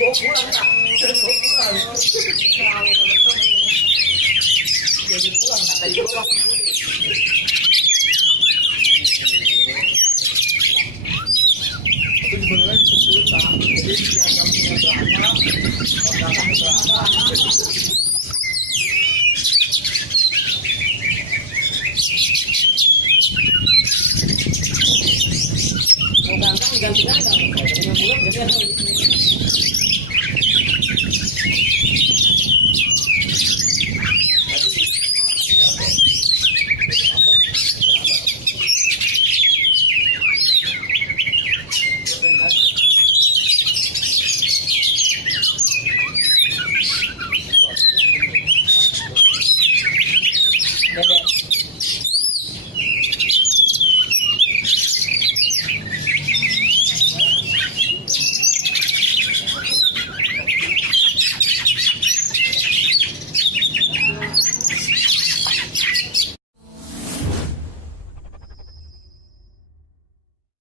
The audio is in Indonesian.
bawa pulang nak. Bawa pulang. Jadi pulang kata ibu bang. Tapi sebenarnya kesulitan. Jadi piagamnya berapa, kontrakannya berapa. Mau gampang diganti-ganti. Dengan bulan jadi ada